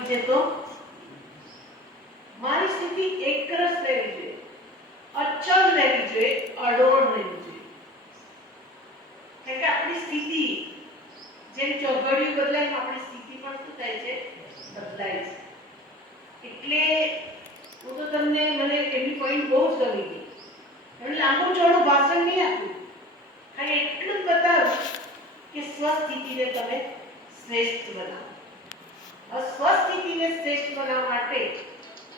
કરવાની છે તો મારી સ્થિતિ એકરસ રહેવી જોઈએ, અચળ રહેવી જોઈએ, અડોળ રહેવી જોઈએ. કારણ કે આપણી સ્થિતિ જેમ ચોઘડિયું બદલાય આપણી સ્થિતિ પણ શું થાય છે? બદલાય છે. એટલે હું તો તમને મને એવી પોઈન્ટ બહુ જ ગમી ગઈ. એટલે લાંબુ ચોડું ભાષણ નહીં આપ્યું, ખાલી એટલું જ બતાવું કે સ્વસ્થિતિને તમે શ્રેષ્ઠ બનાવો. સ્વસ્થિતિને શ્રેષ્ઠ બનાવવા માટે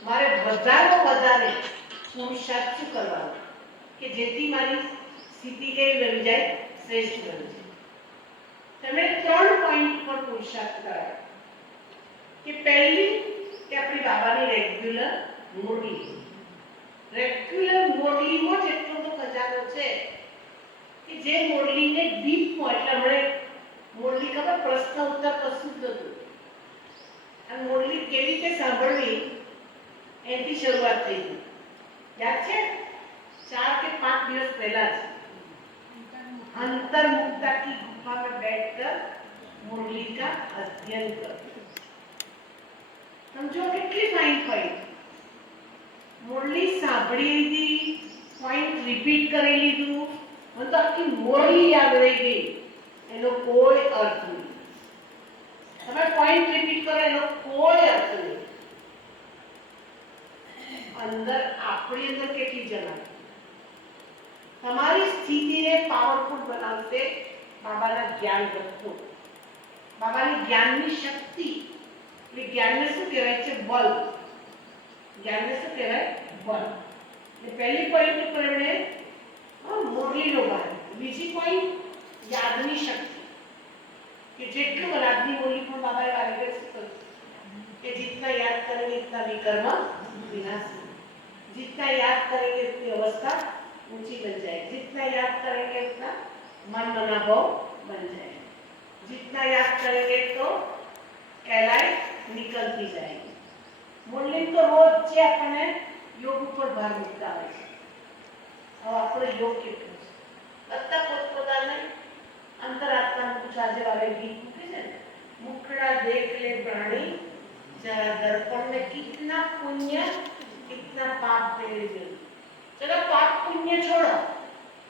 મારે વધારે પુરુષાર્થ શું કરવાનો કે જેથી મારી સ્થિતિ કેવી બની જાય? શ્રેષ્ઠ બની જાય. તમે 3 પોઈન્ટ પર પુરુષાર્થ કરાય કે પહેલી કે આપણી બાબાની રેગ્યુલર મોડલી. રેગ્યુલર મોડલીમાં જ એટલો બધો ખજાનો છે કે જે મોડલીને ડીપમાં એટલે મળે મોડલી ખબર પ્રશ્ન ઉત્તર કશું જ નતું. આ મોડલી કેવી રીતે સાંભળવી એથી શરૂઆત થઈ ગઈ. યાદ છે? 4 કે 5 દિવસ પહેલા જ अंतर्मुखता की गुफा में बैठकर मुरली का अध्ययन करो. समझो कितनी फाइन पॉइंट. मुरली સાંભળી લીધી, પોઈન્ટ રિપીટ કરી લીધું, મને તો આખી મુરલી યાદ રહી ગઈ. એનો કોઈ અર્થ નહીં. તમે પોઈન્ટ રિપીટ કરો એનો કોઈ અર્થ નહીં. અંદર આપણી અંદર કેટલી જણા તમારી સ્થિતિને પાવરફુલ બનાવશે બાબાના જ્ઞાન રત્નો. બાબાની જ્ઞાનની શક્તિ. એટલે જ્ઞાનને શું કહેવાય છે? બળ. જ્ઞાનને શું કહેવાય? બળ. એટલે પહેલી પોઈન્ટ ઉપર એમણે મુરલીનો ભાર. બીજી પોઈન્ટ યાદની શક્તિ કે જેટલું રાજની મુરલી પણ બાબાએ વારેઘરે શું કર્યું કે जितना याद करेंगे इतना विकर्म विनाश. जितना याद करेंगे उतनी अवस्था ऊंची बन जाएगी. जितना याद करेंगे उतना मन मना भाव बन जाएगा. जितना याद करेंगे तो कैलाश निकलती जाएगी. मुरली तो रोज જે આપણે યોગ ઉપર ભાર મૂકતા હોય છે. હવે આપણો યોગ કેટલો છે? બધા પોતપોતાને અંતરાત્માનું પૂછ. આજે વારે ગીત મૂકે છે ને, મુખડા દેખ લે પ્રાણી जरा दर्पण में कितना पुण्य कितना पाप तेरे दिल. चलो पाप पुण्य छोड़ो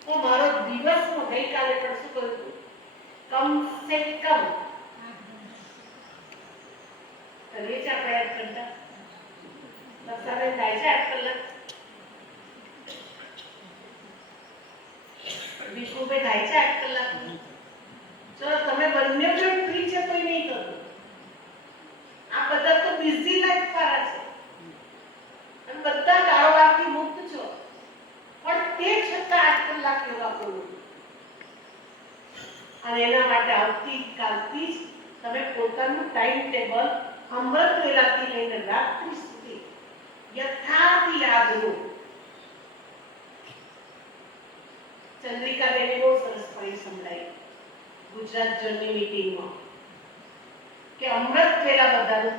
तो मारो दिवस में गई काले पर શું કર્યું? कम से कम કરીએ છે આપણે 8 કલાક. લક્ષાબેન થાય છે 8 કલાક. વિષ્ણુભાઈ થાય છે 8 કલાક. ચલો તમે બંને જણ ફ્રી છે કોઈ નહીં કરો. આ બધા તો બિઝી લાઈફ વાળા છે અને બધા કારોબારથી મુક્ત છો, પણ તે છતાં 8 કલાક યોગા કરો. અને એના માટે આવતીકાલથી જ તમે પોતાનું ટાઈમ ટેબલ અમૃત વેલાથી લઈને રાત્રિ સુધી યથાર્થ યાદ લો. ચંદ્રિકાબેને બહુ સરસ પોઈન્ટ સંભળાવી ગુજરાત જર્ની મીટિંગમાં કે અમૃત વેલા બધાનું